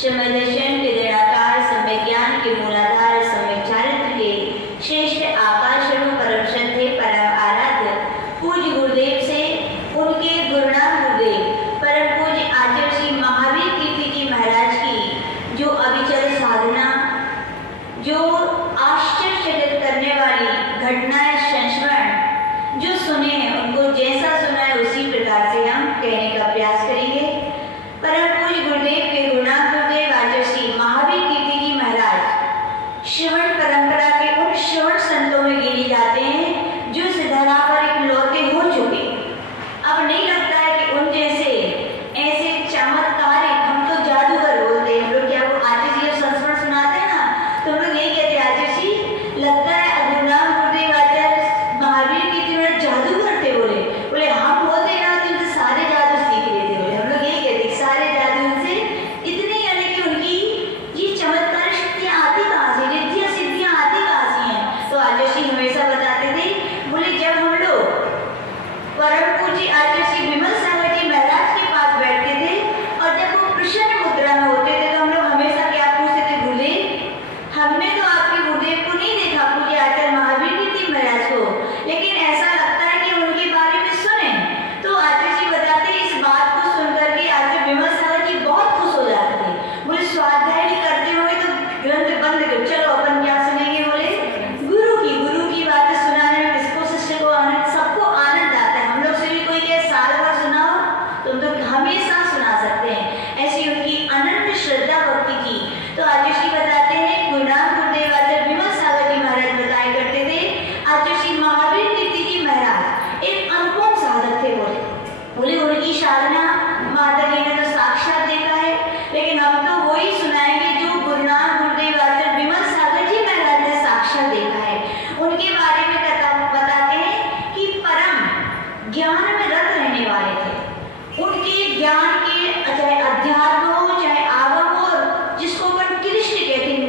श्रीमदर्शन के दृढ़ाकार सम्यक ज्ञान के मूलाधार सम्यक चारित्र के श्रेष्ठ आकाशणु परम श्रद्धे परम आराध्य पूज्य गुरुदेव से उनके गुरुनाम गुरुदेव परम पूज्य आचार्य श्री महावीर कीर्ति जी महाराज की जो अविचल साधना, जो आश्चर्यचकित करने वाली घटनाएं संस्मरण जो सुने हैं, उनको जैसा सुना है उसी प्रकार से हम कहने का प्रयास करेंगे। परम पूज्य गुरुदेव के गुरुनाम गुरुदेव आचार्य श्री महावीर कीर्ति जी महाराज श्रवण परंपरा के उन श्रवण संतों में गिने जाते हैं जो सिद्धरा पर इकलौते हो चुके। अब नहीं लगता है कि उन जैसे ऐसे चमत्कारिक, हम तो जादूगर बोलते हैं, हम लोग क्या वो आचार्य जी संस्मरण सुनाते हैं ना, तो हम लोग यही कहते हैं आचार्य जी लगता है गुरुनाम गुरुदेव आचार्य महावीर कीर्ति में जादू करते। बोले हम होते ना तो उनसे सारे जादू सीख लेते। बोले हम लोग यही कहते हैं सारे जादू उनसे इतने, यानी कि उनकी ये चमत्कार शक्तियाँ आती कहाँ से, रिद्धियाँ सिद्धियाँ आती कहाँ से हैं। तो आचार्य श्री हमेशा बताते थे, बोले जब हम लोग परम पूज्य आचार्य श्री विमल सागर जी महाराज के पास बैठते थे और जब वो प्रसन्न मुद्रा में होते थे तो हम लोग हमेशा क्या पूछते थे, गुरुदेव हमने तो आपके गुरुदेव को नहीं देखा, पूज्य आचार्य महावीर कीर्ति महाराज को, लेकिन ऐसा लगता है कि उनके बारे में सुने। तो आचार्य जी बताते इस बात को सुनकर के आचार्य विमल सागर जी बहुत खुश हो जाते थे। बोले स्वाध्याय नहीं करते होंगे तो ग्रंथ बंद करो, चलो अपन क्या सुनेंगे, बोले गुरु की बातें सुनाने में किसको शिष्य को आनंद, सबको आनंद आता है। हम लोग से भी कोई कहे साल भर सुनाओ तुम तो हमेशा सुना सकते हैं, ऐसी उनकी अनंत श्रद्धा भक्ति थी। तो आचार्य श्री बताते हैं गुरुनाम गुरुदेव आचार्य विमल सागर जी महाराज बताया करते थे आचार्य श्री महावीर कीर्ति जी महाराज एक अनुपम साधक थे। बोले उनकी साधना माता जी ने तो साक्षात देखा है, लेकिन हम तो वही सुनाएंगे जो गुरुनाम गुरुदेव आचार्य विमल सागर जी महाराज ने साक्षात देखा है। उनके बारे में बताते हैं कि परम ज्ञान में रत रहने वाले थे। उनके ज्ञान के चाहे अध्यात्म हो चाहे आगम हो, जिसको अपन कृष्ण कहते हैं,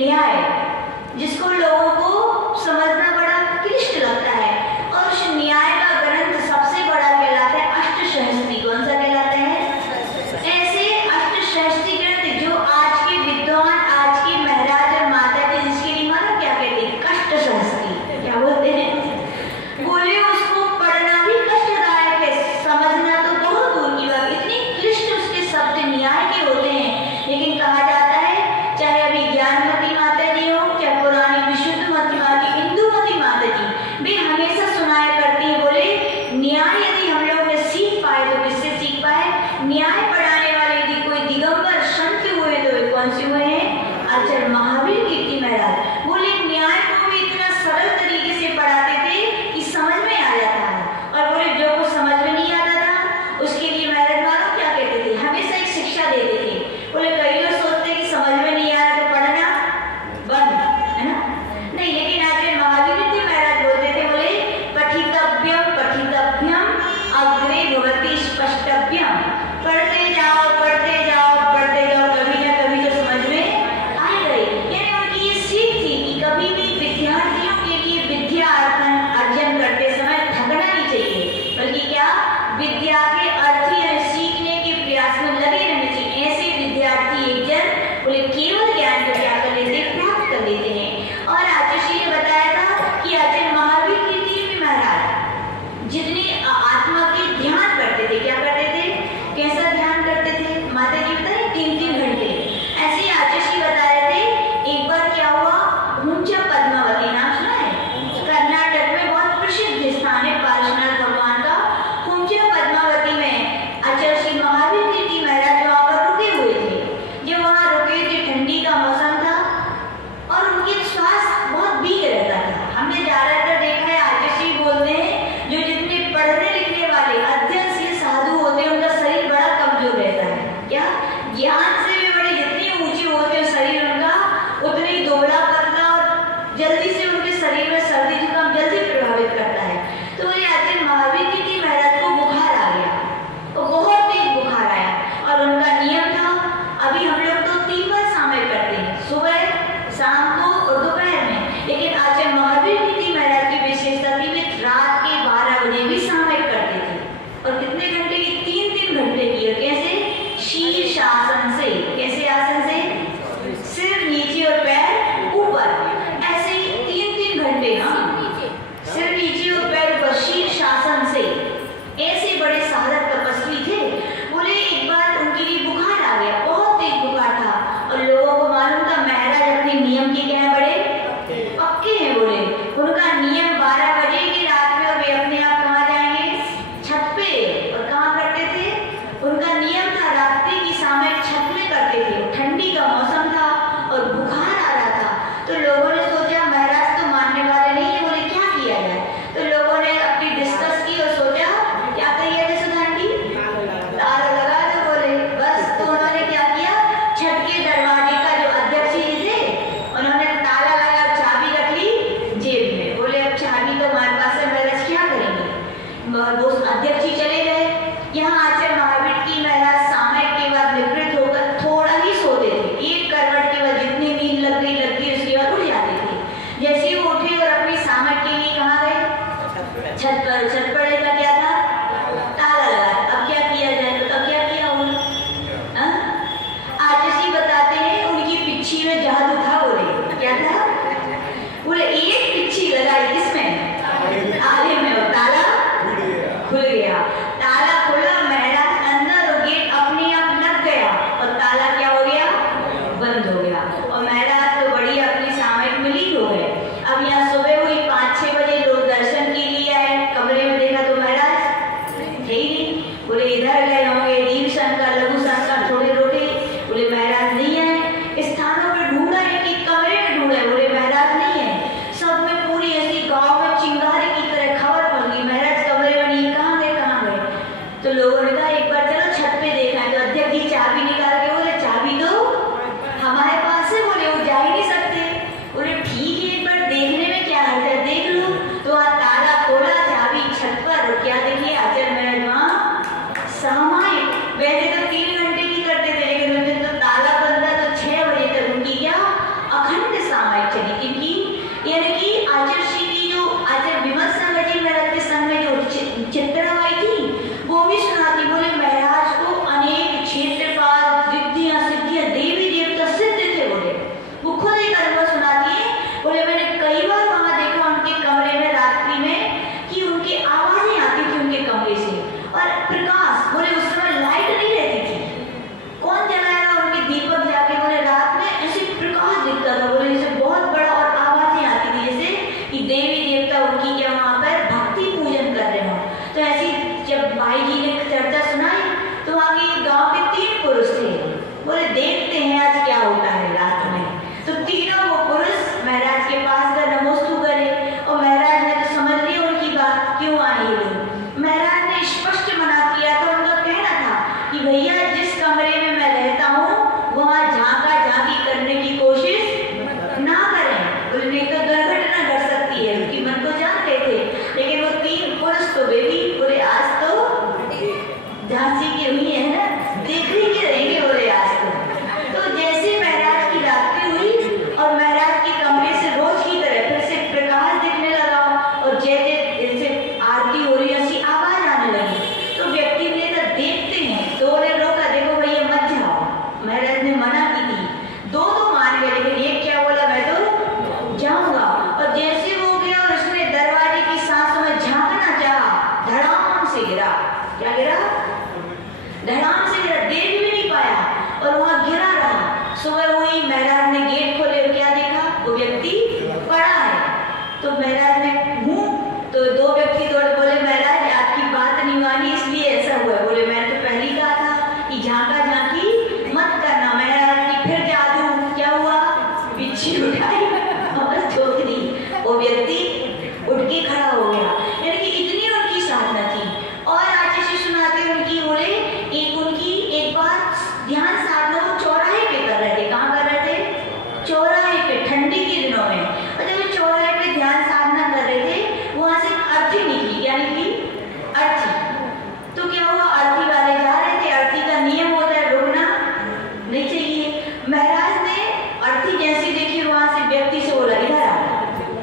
महाराज ने अर्थी जैसी देखी, वहां से व्यक्ति से बोला इधर आ।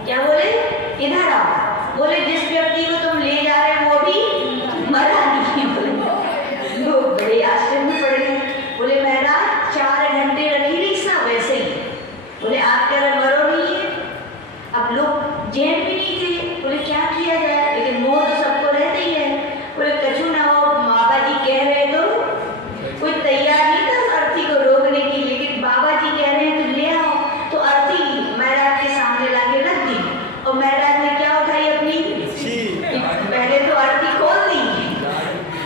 क्या बोले? इधर आ। बोले जिस व्यक्ति को तुम ले जा रहे हो वो भी मरा नहीं। बोले लोग बड़े आश्चर्य में पड़ गए। बोले महाराज 4 घंटे रखी रिक्शा वैसे ही। बोले आप कह रहे मरो नहीं है। अब लोग जैन भी नहीं थे। बोले क्या किया जाए, लेकिन मोह तो सबको रहता ही है। बोले कछु ना हो, बाबा जी कह रहे तो कोई तैयार नहीं था उस अर्थी को रोकने की, लेकिन बाबा जी कह रहे हैं तो ले आओ। तो अर्थी महाराज के सामने लाके रख दी और महाराज ने क्या उठाई अपनी, पहले तो अर्थी खोल दी,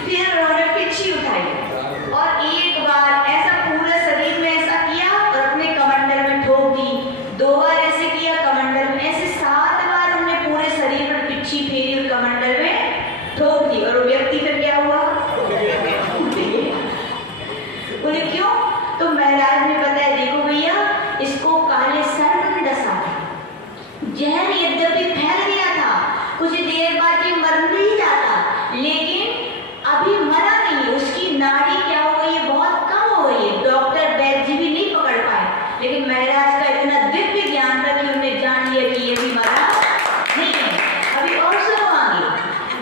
फिर उन्होंने पिच्छी उठाई और एक बार ऐसा पूरे शरीर में ऐसा किया और अपने कमंडल में ठोक दी। 2 बार ऐसे किया कमंडल में, ऐसे 7 बार उन्होंने पूरे शरीर पर पिच्छी फेरी और कमंडल में ठोक दी। और वो व्यक्ति फिर क्या हुआ? बोले क्यों? तो महाराज ने बताया देखो भैया, इसको काले सर्प ने डसा था। जहर यद्यपि फैल गया था, कुछ देर बाद ये मर नहीं जाता, लेकिन अभी मरा नहीं। उसकी नाड़ी क्या हो गई है, बहुत कम हो गई है। डॉक्टर वैद्य भी नहीं पकड़ पाए, लेकिन महाराज का इतना दिव्य ज्ञान था कि उन्होंने जान लिया कि ये भी मरा नहीं है। अभी और सुनो आगे।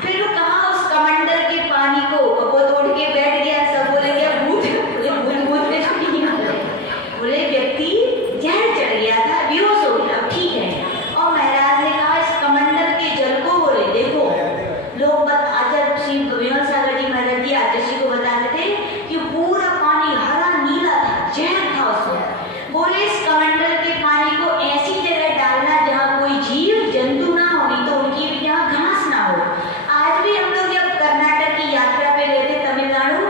फिर वो कहा उस कमंडल के पानी को, वो तोड़ के बैठ गया। सब बोले क्या भूत? भूत ने छुट्टी नहीं। बोले व्यक्ति जहर चढ़ गया था, बेहोश हो गया, ठीक है। और महाराज ने कहा इस कमंडल के जल को, बोले देखो लोग आचार्य श्री विनोद सागर जी महाराज जी आचार्य को बताते थे कि पूरा पानी हरा नीला था, जहर था उसमें। बोले इस कमंडल के पानी को ऐसी जगह डालना जहाँ कोई जीव जंतु ना हो, नहीं तो उनकी भी जहाँ घास ना हो। आज भी हम लोग जब कर्नाटक की यात्रा पे गए थे तमिलनाडु,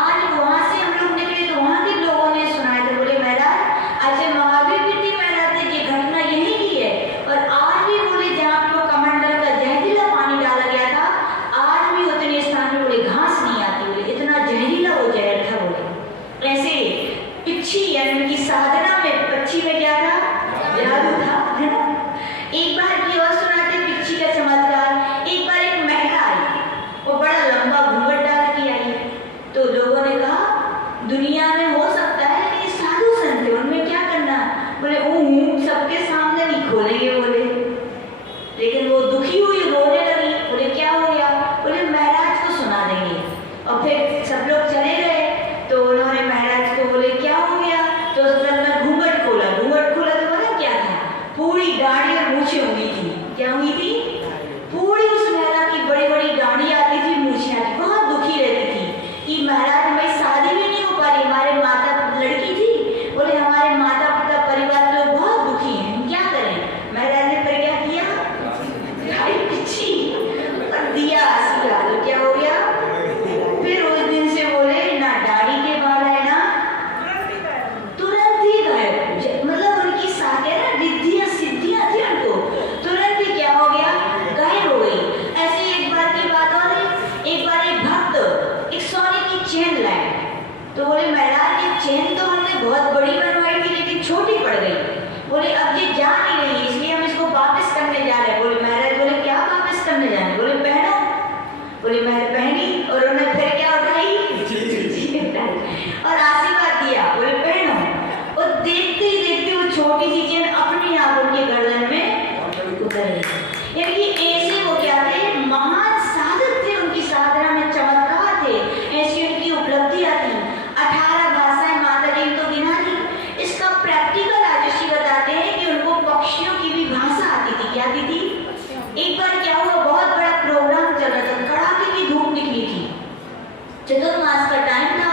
आज वहां से हम लोग निकले तो वहां के लोगों ने सुनाया था। बोले महाराज आचार्य महावीर कीर्ति महाराज ने ये घटना यही की है, और आज भी बोले जहाँ पर कमंडल का जहरीला पानी डाला गया था, आज भी उतने स्थान में बोले घास नहीं आती। बोले इतना जहरीला वो जहर था। बोले ऐसे पिच्छी यानी उनकी साधना में, पक्षी में क्या था? जादू था, है ना। एक बार की और सुनाते पिच्छी का चमत्कार। एक बार एक महिला आई, वो बड़ा लंबा घूंघट डाल के आई। तो लोगों ने कहा दुनिया में हो सकता है, लेकिन साधु संत थे, उनमें क्या करना। बोले सबके सामने नहीं खोलेंगे। बोले लेकिन वो दुखी हुई, रोने लगी। बोले क्या हो गया? बोले महाराज को सुना देंगे। और फिर सब लोग चले गए। तो उन्होंने महाराज को बोले क्या हो गया? तो उस पर मैं घूंघट खोला तो बोला क्या था? पूरी दाढ़ी और मूछें हुई थी। क्या हुई थी? पूरी उस महिला की बड़ी बड़ी दाढ़ी आती थी, मूछें आती, बहुत दुखी रहती थी कि महाराज हमारी शादी भी नहीं हो पा रही, हमारे माता लड़की थी। बोले हमारे माता पिता परिवार लोग बहुत दुखी हैं, हम क्या करें? महाराज ने फिर क्या किया? पिच्छी और दिया आशीर्वाद। तो क्या हो गया? फिर उस दिन से बोले ना दाढ़ी के बाल है ना तुरंत ही गए। मतलब उनकी साथे ना रिद्धियां सिद्धियां थी, उनको तुरंत ही क्या हो गया? गायब हो गई। ऐसे एक बार की बात और एक बार एक भक्त एक सोने की चेन लाए। तो बोले महाराज ये चेन तो हमने बहुत बड़ी बनवाई थी, लेकिन छोटी पड़ गई। बोले अब ये जा नहीं रही, इसलिए हम इसको वापस करने जा रहे हैं। बोले महाराज बोले क्या वापस करने जा रहे? बोले पहनो। बोले मैं पहनी और उन्होंने फिर क्या उठाई और आशीर्वाद दिया। बोले पहनो। और देखते ही देखते वो छोटी सी चेन अपने आप उनके गर्दन में उतर गई। यानी ऐसे वो क्या थे? महान साधक थे, उनकी साधना में चमत्कार थे, ऐसी उनकी उपलब्धियां थी। 18 भाषाएं माता जी तो गिना दी। इसका प्रैक्टिकल आदर्शी बताते हैं कि उनको पक्षियों की भी भाषा आती थी। क्या आती थी? एक बार क्या हुआ, बहुत बड़ा प्रोग्राम चल रहा था, कड़ाके की धूप निकली थी, चतुर्मास का टाइम था।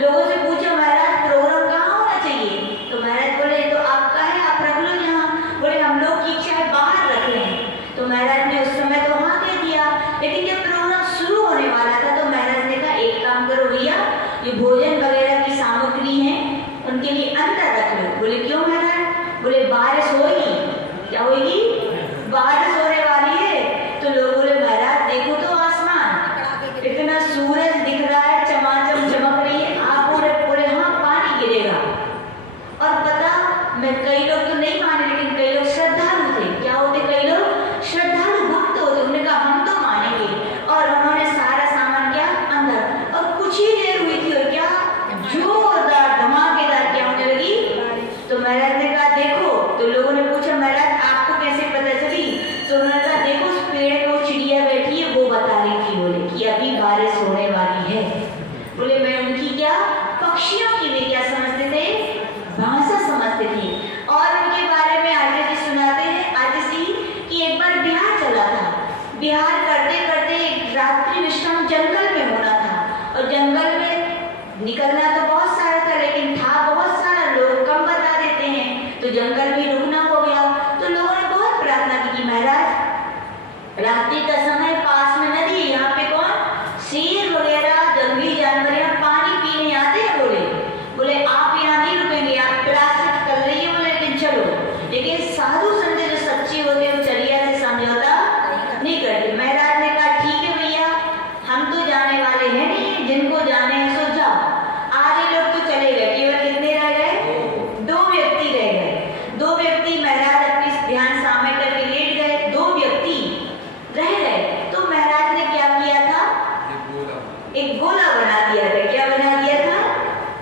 लोगों से पूछा महाराज प्रोग्राम कहाँ होना चाहिए? तो महाराज बोले तो आपका है, आप रख लो यहाँ। बोले हम लोग की इच्छा है बाहर रख लें। तो महाराज ने उस समय तो हाँ कह दिया, लेकिन जब प्रोग्राम शुरू होने वाला था तो महाराज ने कहा एक काम करो भैया, ये भोजन वगैरह की सामग्री है उनके लिए अंदर रख लो। बोले क्यों महाराज? बोले बारिश होगी। क्या होगी? बारिश होने वाली है। तो लोग बोले महाराज देखो तो आसमान, इतना सूरज दिख रहा है, चमाचम चमक रही है, आप पूरे हाँ पानी गिरेगा। और पता मैं कई लोग तो नहीं माने, लेकिन कई लोग श्रद्धालु थे। क्या होते? कई लोग श्रद्धालु भक्त होते। उन्होंने कहा हम तो मानेंगे, और उन्होंने सारा सामान क्या अंदर। और कुछ ही देर हुई थी और क्या जोरदार धमाकेदार क्या होने लगी? महाराज ने कहा देखो, तो लोगों ने पूछा महाराज आपको कैसे पता चली? तो उन्होंने कहा देखो उस पेड़ पे वो चिड़िया बैठी है, वो बता रही थी बोले कि अभी बारिश होने वाली है। बोले मैं उनकी क्या, पक्षियों की वे क्या समझते थे, भाषा समझते थे। और उनके बारे में आचार्य जी सुनाते हैं आचार्य जी कि एक बार बिहार चला था, बिहार करते करते एक रात्रि विश्राम जंगल में होना था, और जंगल में निकलना तो बहुत सारा था लेकिन था बहुत सारा, लोग कम बता देते हैं, तो जंगल में रुकना हो गया। तो लोगों ने बहुत प्रार्थना की कि महाराज रात्रि का समय, पास में नदी, यहाँ पे कौन, शेर वगैरह जंगली जानवर यहाँ पानी पीने आते हैं। बोले आप यहाँ नहीं रुकेंगे, आप प्यास कर रही है बोले, लेकिन चलो। लेकिन साधु संत जो सच्चे होते हैं वो चरिया से समझौता नहीं करते। महाराज ने कहा ठीक है भैया, हम तो जाने वाले हैं नहीं, जिनको जाने हैं सो जाओ। आधे लोग तो चले गए, केवल कितने रह गए, 2 व्यक्ति रह गए। 2 व्यक्ति महाराज अपनी ध्यान सामने करके लेट गए, 2 व्यक्ति रह गए। तो महाराज ने क्या किया था, एक गोला बना दिया था। क्या बना दिया था,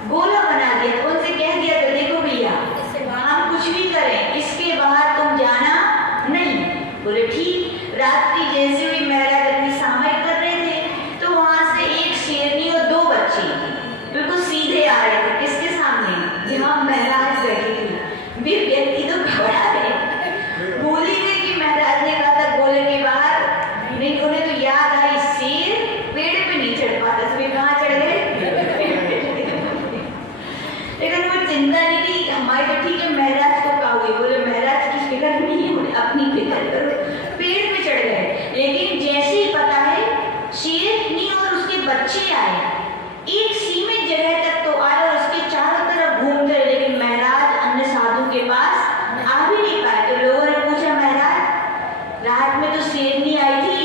गोला बना दिया। तो उनसे कह दिया था देखो भैया हम कुछ भी करें, इसके बाहर तुम जाना नहीं। बोले ठीक। रात्रि जैसे हुई महाराज अपनी सामयिक कर रहे थे, तो वहां से एक शेरनी और 2 बच्चे बिल्कुल सीधे आ रहे थे। किसके सामने, जहां महाराज बैठे थे। वे व्यक्ति तो घबरा गए, भूल ही गए कि महाराज ने कहा था गोले के बाहर नहीं। उन्हें तो याद आई शेर पेड़ पे नहीं चढ़ पाता, तो वे कहाँ चढ़ गए लेकिन वो चिंता नहीं थी, हमारी तो ठीक है महाराज को कहा हुई। बोले महाराज की फिक्र नहीं है, बोले अपनी फिक्र करो। पेड़ पे चढ़ गए, लेकिन जैसे ही पता है शेरनी और उसके बच्चे आए, एक सीमित जगह तक तो आए और उसके चारों तरफ घूमते रहे, लेकिन महाराज अन्य साधु के पास आ भी नहीं पाए। तो लोगों ने पूछा महाराज रात में तो शेरनी आई थी,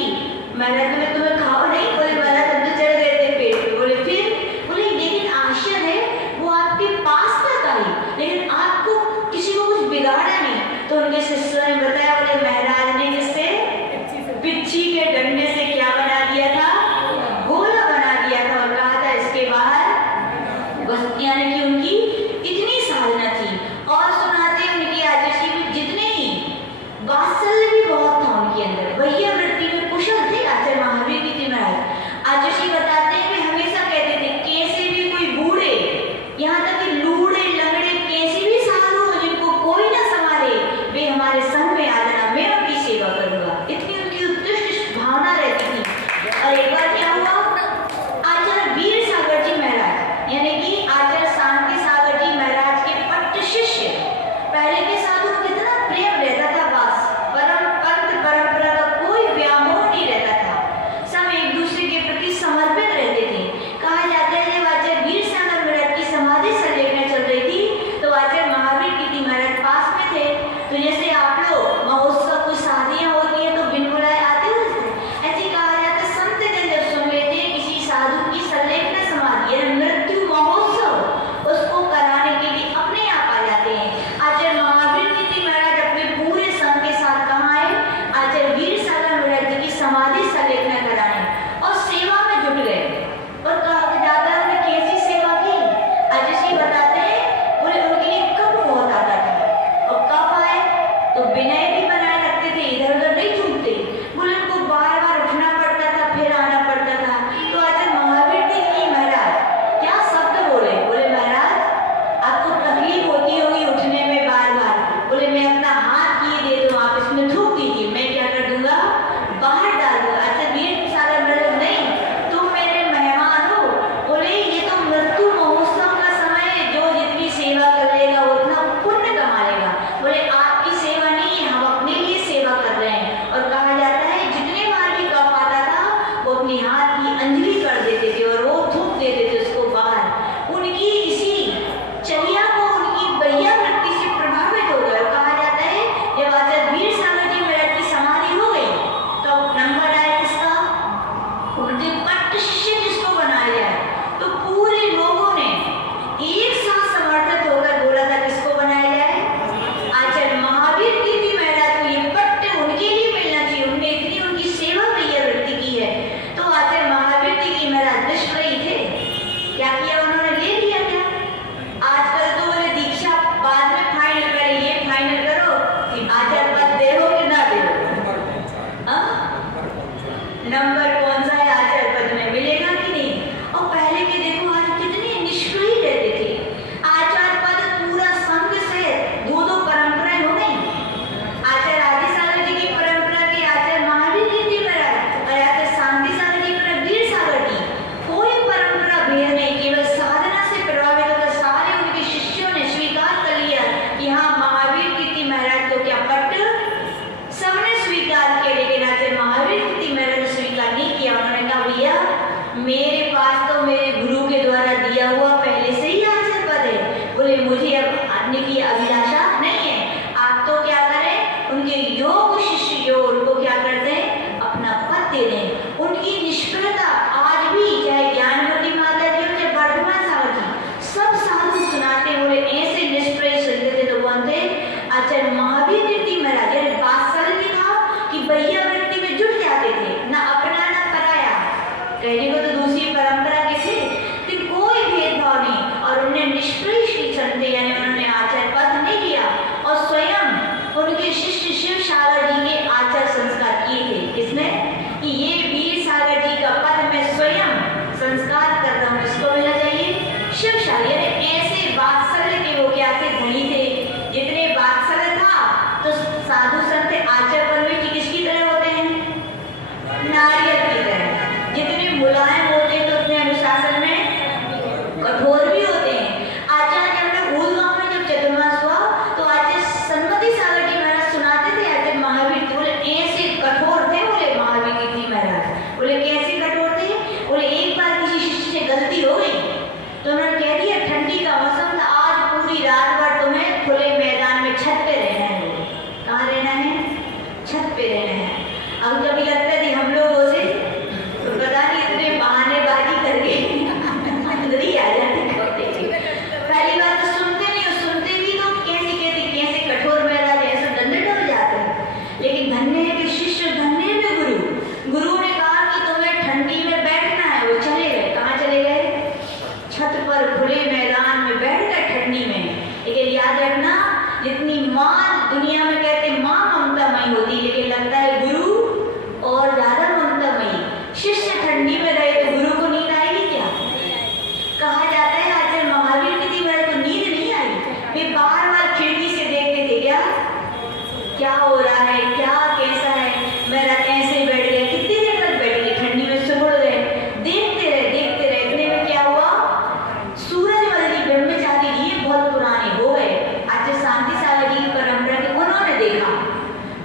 महाराज ने तुम्हें खाओ नहीं? बोले महाराज हम तो चढ़ गए थे पेड़ पे। बोले फिर? बोले लेकिन आश्चर्य है वो आपके पास तक आई, लेकिन आपको किसी को कुछ बिगाड़ा नहीं। तो उनके शिष्यों ने बताया, बोले महाराज ने किससे, बिच्छी के डंडे से क्या बना दिया था, गोला बना दिया था, और कहा था इसके बाहर बस। यानी कि उनकी इतनी साधना थी। और सुनाते उनकी आचार्य में जितने ही वात्सल्य भी बहुत था उनके अंदर, वही वृत्ति में कुशल थे आचार्य महावीर की थी महाराज। आचार्य बताते हैं वे हमेशा कहते थे कैसे भी कोई बूढ़े, यहाँ तक कि लूढ़े लंगड़े कैसे भी साधु हो जिनको कोई ना संभाले, वे हमारे संग में आ जाना, मैं पे रहना है। अब कभी लगता है हम लोगों से तो पता नहीं इतने बहानेबाजी करके अंदर ही आ जाते हैं। पहली बात तो सुनते नहीं, और सुनते भी तो कैसे कठोर महाराज ऐसे दंड डर जाते हैं। लेकिन धन्य है कि शिष्य, धन्य है गुरु। गुरु ने कहा कि तुम्हें ठंडी में बैठना है, वो चले गए। कहाँ चले गए? छत पर खुले मैदान में बैठ गए ठंडी में। लेकिन याद रखना, जितनी माँ दुनिया में कहते माँ ममतामयी होती, लेकिन लगता है गुरु और ज्यादा ममतामयी। शिष्य ठंडी में रहे तो गुरु को नींद आएगी क्या? कहा जाता है आचार्य महावीर की दीवार को नींद नहीं आई, वे बार खिड़की से देखते थे क्या हो रहा है, क्या कैसा है, मेरा कैसे बैठ गया, कितनी देर तक बैठ गए ठंडी में, सुबह गए, देखते रहे। इतने में क्या हुआ? सूरजमल जी ब्रह्मचारी जी बहुत पुराने हो गए, आचार्य शांति सागर जी की परंपरा के, उन्होंने देखा।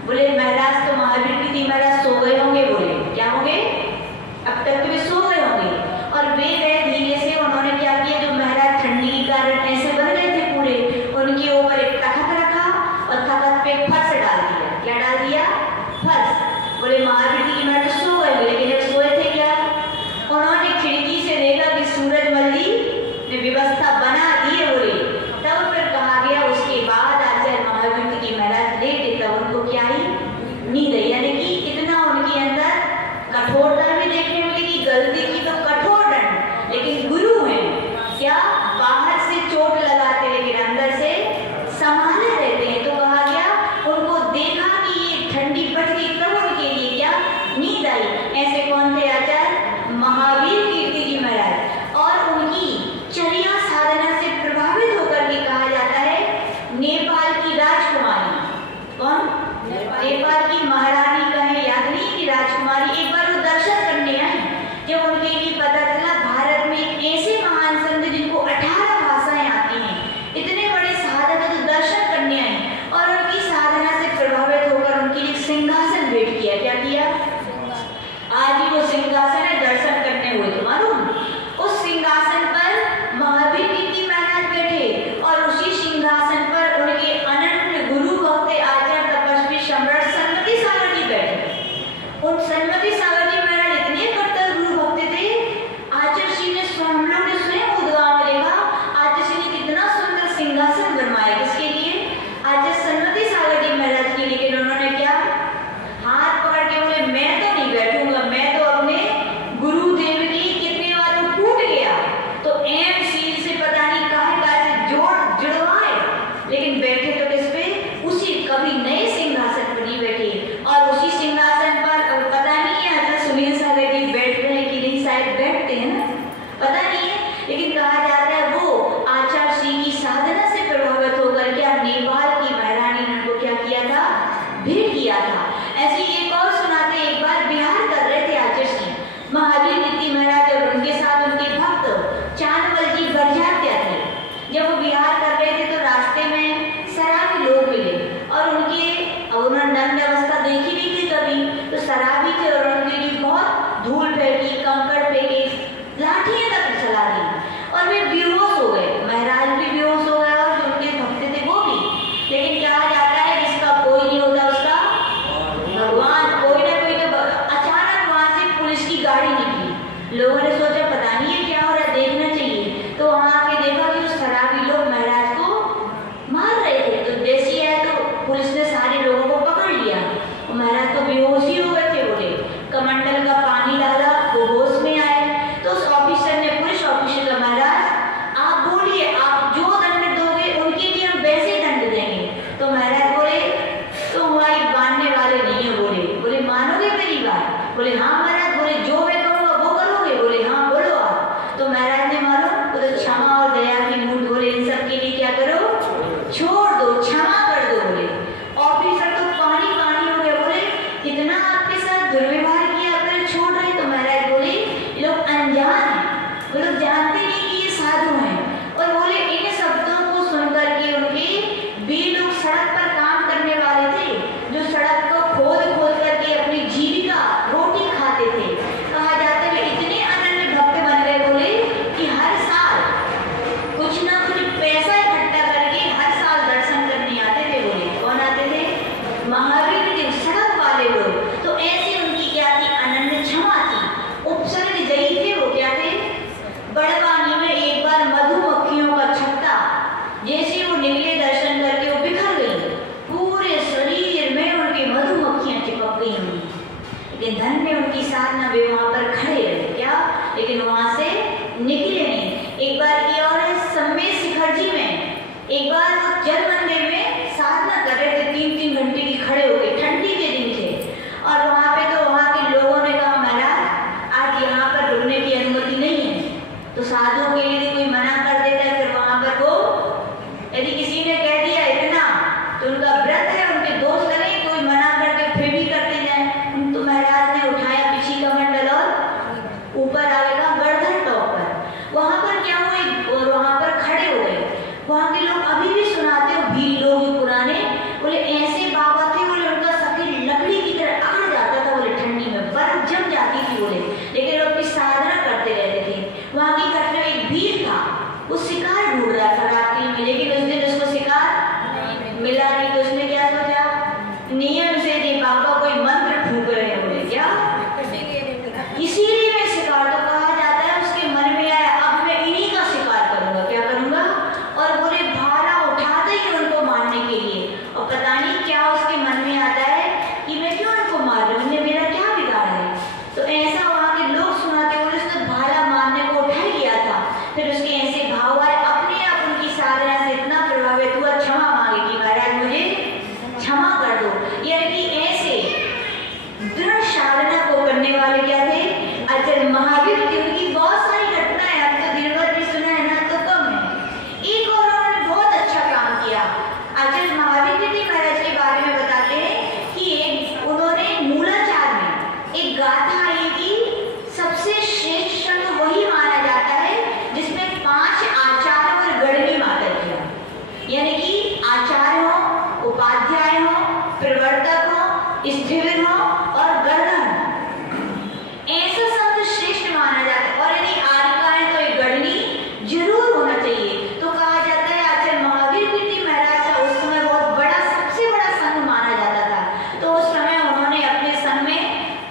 बोले महाराज तो महावीर की थी, महाराज सो गए होंगे। बोले क्या होंगे? अब तक तो वे सो गए होंगे। और वे गए धीरे से, उन्होंने क्या किया, जो महाराज ठंडी के कारण ऐसे बन गए थे पूरे, उनके ऊपर एक तख्त रखा और तख्त पे फर्श डाल दिया। क्या डाल दिया? फर्श। बोले महावीर जी महाराज तो सो गए, लेकिन जब सोए थे क्या? उन्होंने खिड़की से देखा कि सूरजमल जी ने व्यवस्था बना दी है। बोले तब फिर कहा गया, उसके बाद आचार्य महावीर जी महाराज लेटे, तब उनको क्या ही नींद आई। यानी कि इतना उनके अंदर कठोरता भी देखने मिलेगी, गलती की तो कठोर दंड। लेकिन गुरु है क्या? बाहर से चोट लगाते लेकिन अंदर से संभाले रहते हैं। तो कहा गया, उनको देखा कि ये ठंडी बढ़ गई, तब उनके लिए क्या नींद आई। ऐसे कौन थे? आचार्य महावीर कीर्ति जी महाराज। और उनकी चर्या साधना से प्रभावित होकर के कहा जाता है नेपाल की राजकुमारी। कौन? नेपाल की महारानी का है, याद नहीं कि राजकुमारी। एक बार वो दर्शन करने आए, जब उनके लिए पता चला भारत में एक ऐसे महान संत जिनको 18 भाषाएं आती हैं, इतने बड़े साधक है, तो दर्शन करने आए और उनकी साधना से प्रभावित होकर उनके लिए सिंहासन भेंट किया। क्या किया? आज ही वो सिंहासन है, दर्शन करने हुए तो मालूम। उस सिंहासन पर महावीर कीर्ति महाराज बैठे और उसी सिंहासन पर उनके अनंत गुरु भक्त आचार्य तपस्वी सम्राट सन्मति सागर जी बैठे। उन सन्मति सागर जी महाराज इतने कट्टर गुरु भक्त थे, आचार्य श्री ने हम लोग ने स्वयं उद्वा में देखा, आचार्य श्री ने कितना सुंदर सिंहासन बनवाया। किसके लिए? आचार्य सन्मति सागर जी महाराज के लिए। लेकिन उन्होंने क्या? हाथ पकड़ के बोले मैं तो नहीं बैठूंगा, मैं तो अपने गुरुदेव की, कितने बार वो टूट गया तो एम सील से पता नहीं कहाँ से जुड़वाए, लेकिन बैठे तो किस पे? उसी कभी नए सिंहासन पर नहीं बैठे। और उसी सिंहासन पर अब पता नहीं है आचार्य सुनील सागर जी बैठ रहे हैं कि नहीं, शायद बैठते हैं ना, पता नहीं है। लेकिन कहा जाता है वो आचार्य श्री की साधना से प्रभावित होकर क्या आचार्य महावीर कीर्ति महाराज के बारे में बताते हैं कि उन्होंने मूलाचार में एक गाथा आई कि सबसे श्रेष्ठ संघ वही माना जाता है जिसमें 5 आचार्य और गणनी माता जी हो, यानी कि आचार्य हो, उपाध्याय हो, प्रवर्तक हो, स्थिविर हो और गणन हो। ऐसा संघ श्रेष्ठ माना जाता है। और यदि आर्य का है तो एक गणनी जरूर होना चाहिए। तो कहा जाता है आचार्य महावीर कीर्ति महाराज का उस समय बहुत बड़ा, सबसे बड़ा संघ माना जाता था। तो उस समय उन्होंने अपने संघ में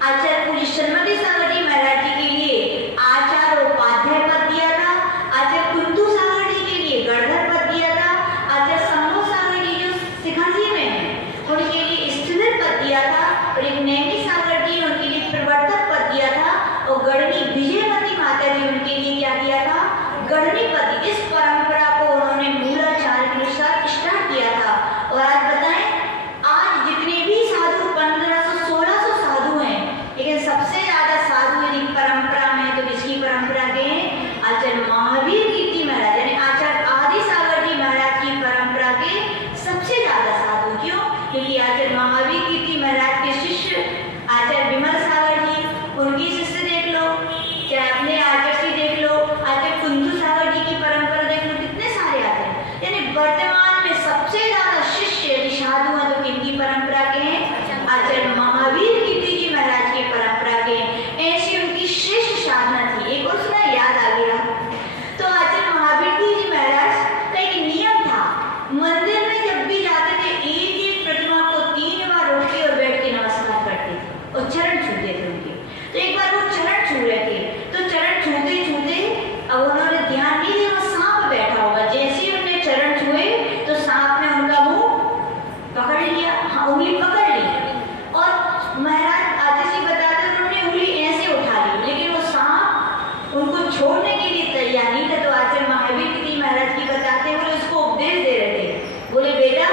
आचार्य पूज्य श्रीमती सागर जी महाराज जी के लिए आचार्य उपाध्याय पद दिया था, आचार्य कुंतु सागर जी के लिए गणधर पद दिया था, आचार्य शंभु सागर जी जो शिखाजी में है उनके लिए स्थिविर पद दिया था, और एक नैमी सागर जी उनके लिए प्रवर्तक पद दिया था, और गणनी विजयवती माता जी उनके लिए क्या दिया था, गणनी पद। इस परंपरा को उन्होंने मूलाचार के अनुसार स्टार्ट किया था। और आज बताएं, आज जितने भी साधु 1500-1600 साधु हैं, लेकिन सबसे ज्यादा साधु यदि परंपरा में तो किसकी परंपरा के हैं, आचार्य महावीर कीर्ति महाराज यानी आचार्य आदि सागर जी महाराज की परंपरा के सबसे ज्यादा साधु। क्यों? क्योंकि आचार्य महावीर कीर्ति महाराज के शिष्य आचार्य विमल सागर जी, उनकी शिष्य देख लो, चाहे अपने आचार्य जी देख लो, आचार्य कुंतु सागर जी की परंपरा देख लो, कितने सारे आते हैं। यानी वर्तमान में सबसे ज्यादा शिष्य यदि साधु हैं तो किनकी परंपरा के हैं, आचार्य महावीर कीर्ति जी महाराज की परंपरा के। ऐसी उनकी श्रेष्ठ साधना थी। एक और सुना याद आ गया, तो आचार्य महावीर जी महाराज का एक नियम था, मंदिर में जब भी जाते थे एक प्रतिमा को 3 बार उठ के और बैठ के नमस्कार करते थे और चरण छूते थे उनके। तो एक बार वो चरण छू रहे थे, तो चरण छूते छूते अब उन्होंने ध्यान नहीं दिया वो सांप बैठा होगा। जैसे ही उन्होंने चरण छुए तो सांप ने उनका मुंह पकड़ लिया, हाँ उंगली पकड़ ली, और महाराज आचार्य जी बताते उन्होंने उंगली ऐसे उठा ली, लेकिन वो सांप उनको छोड़ने के लिए तैयार नहीं था। तो आचार्य महावीर कीर्ति महाराज की बताते हैं, बोले उसको उपदेश दे रहे थे, बोले बेटा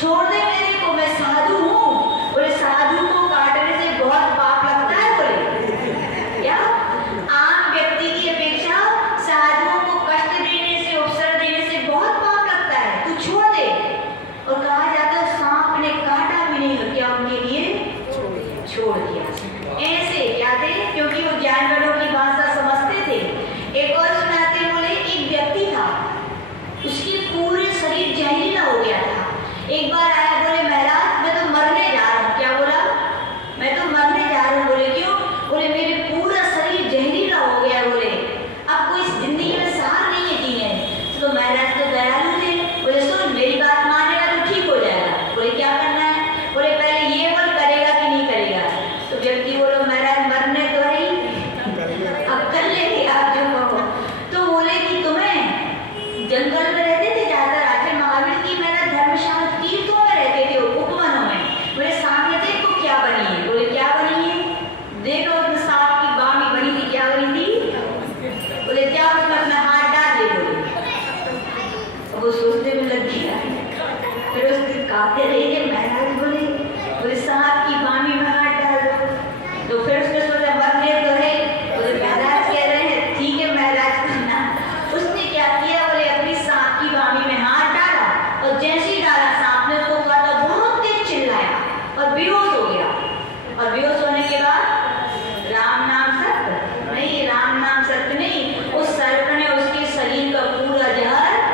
छोड़ दे मेरे को, मैं साधु हूँ। बोले साधु को काटने से बहुत पाप लगता है। बोले क्या? आम व्यक्ति की अपेक्षा साधुओं को कष्ट देने से, उपसर्ग देने से बहुत पाप लगता है, तू छोड़ दे। और कहा जाता है सांप ने काटा भी नहीं और क्या उनके लिए छोड़ दिया। ऐसे क्या थे? क्योंकि वो जानवरों की भाषा समझते थे। एक और सुनाते, बोले एक व्यक्ति था, उसके पूरे शरीर जहरीला हो गया था। एक बार आया, बोले महाराज मैं तो मरने जा रहा हूँ। क्या बोला? मैं तो मरने जा रहा हूँ। बोले क्यों? बोले मेरे पूरा शरीर जहरीला हो गया। बोले अब कोई जिंदगी में सहार नहीं है जीने। तो महाराज तो दयालु थे, बोले सुन मेरी बात मानेगा तो ठीक हो जाएगा। बोले क्या करना है? बोले पहले ये बोल करेगा कि नहीं करेगा। तो व्यक्ति बोलो महाराज मरने तो है ही, अब कर लेंगे आप जो कहो। तो बोले कि तुम्हें जंगल में रहते थे ज्यादा, आचार्य महावीर की महाराज धर्मशाला तीर्थों में रहते थे, उपवनों में। बोले सामने देखो क्या बनी है। बोले क्या बनी है? देखो उसमें सांप की बामी बनी थी। क्या बनी थी? बोले क्या उसमें अपना हाथ डाल दे। बोले वो सोचने में लग गया, फिर उसके काटे रहे महाराज। बोले सांप की बामी में हाथ डाल दो। तो फिर उसने सोचा मरने तो है। बोले महाराज कह रहे हैं ठीक है महाराज करना। उसने क्या किया? बोले अपनी सांप की बामी में हाथ डाला, और जैसे ही डाला सांप ने उसको काटा, बहुत तेज चिल्लाया और बेहोश हो गया। और बेहोश होने के बाद राम नाम सत्य नहीं, राम नाम सत्य नहीं, उस सर्प ने उसके शरीर का पूरा जहर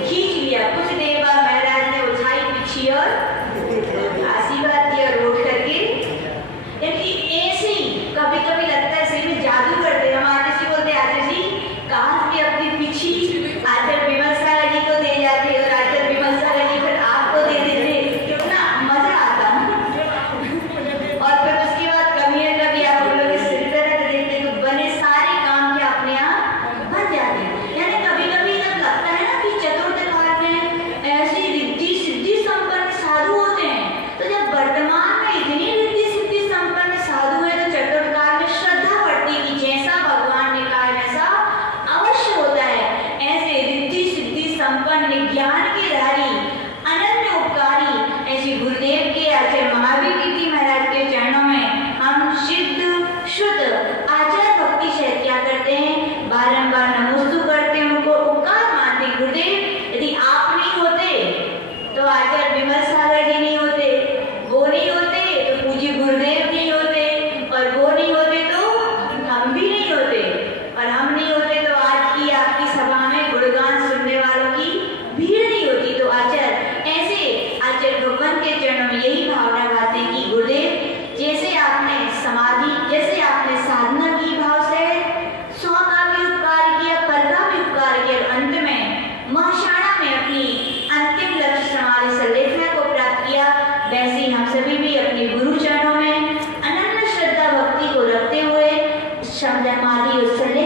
खींच लिया। कुछ देर बाद महाराज ने उठाई पिछी और उछलने